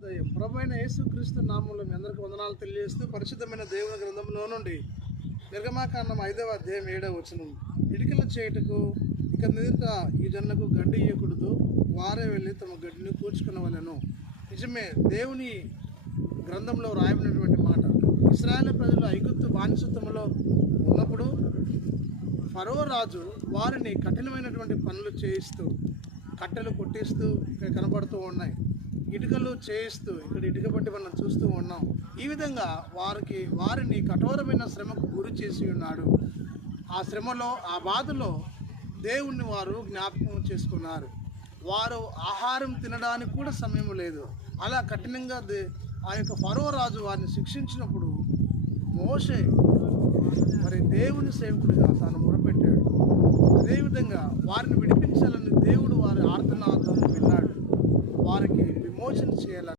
ప్రభువైన యేసుక్రీస్తు నామములో మీ అందరికీ వందనాలు తెలియజేస్తూ పరిశుద్ధమైన దేవుని గ్రంథంలో నుండి నిర్గమాకాండం 5వ అధ్యాయం 7వ వచనం. ఇటుకలు చేయుటకు ఇక మీదట ఈ జనులకు గడ్డి ఇయ్యకూడదు, వారే వెళ్ళి తమ గడ్డిని కూర్చుకునవలెను. నిజమే, దేవుని గ్రంథంలో రాయబడినటువంటి మాట. ఇశ్రాయేలు ప్రజలు ఐగుప్తు బానిసత్వంలో ఉన్నప్పుడు ఫరో రాజు వారిని కఠినమైనటువంటి పనులు చేయిస్తూ, కట్టెలు కొట్టిస్తూ ఇక్కడ కనబడుతూ ఉన్నాయి, ఇటుకలు చేయిస్తూ ఇక్కడ ఇటుక పట్టి మనం చూస్తూ ఉన్నాం. ఈ విధంగా వారిని కఠోరమైన శ్రమకు గురి చేసి ఉన్నాడు. ఆ శ్రమలో, ఆ బాధలో దేవుణ్ణి వారు జ్ఞాపకం చేసుకున్నారు. వారు ఆహారం తినడానికి కూడా సమయం లేదు. అలా కఠినంగా ఆ యొక్క ఫరో రాజు వారిని శిక్షించినప్పుడు మోషే మరి దేవుని సేవకుడిగా తాను మొరపెట్టాడు. అదేవిధంగా వారిని విడిపించాలని దేవుడు వారి ఆర్తనాదాన్ని విన్నాడు. వారికి విమోచన చేయాలని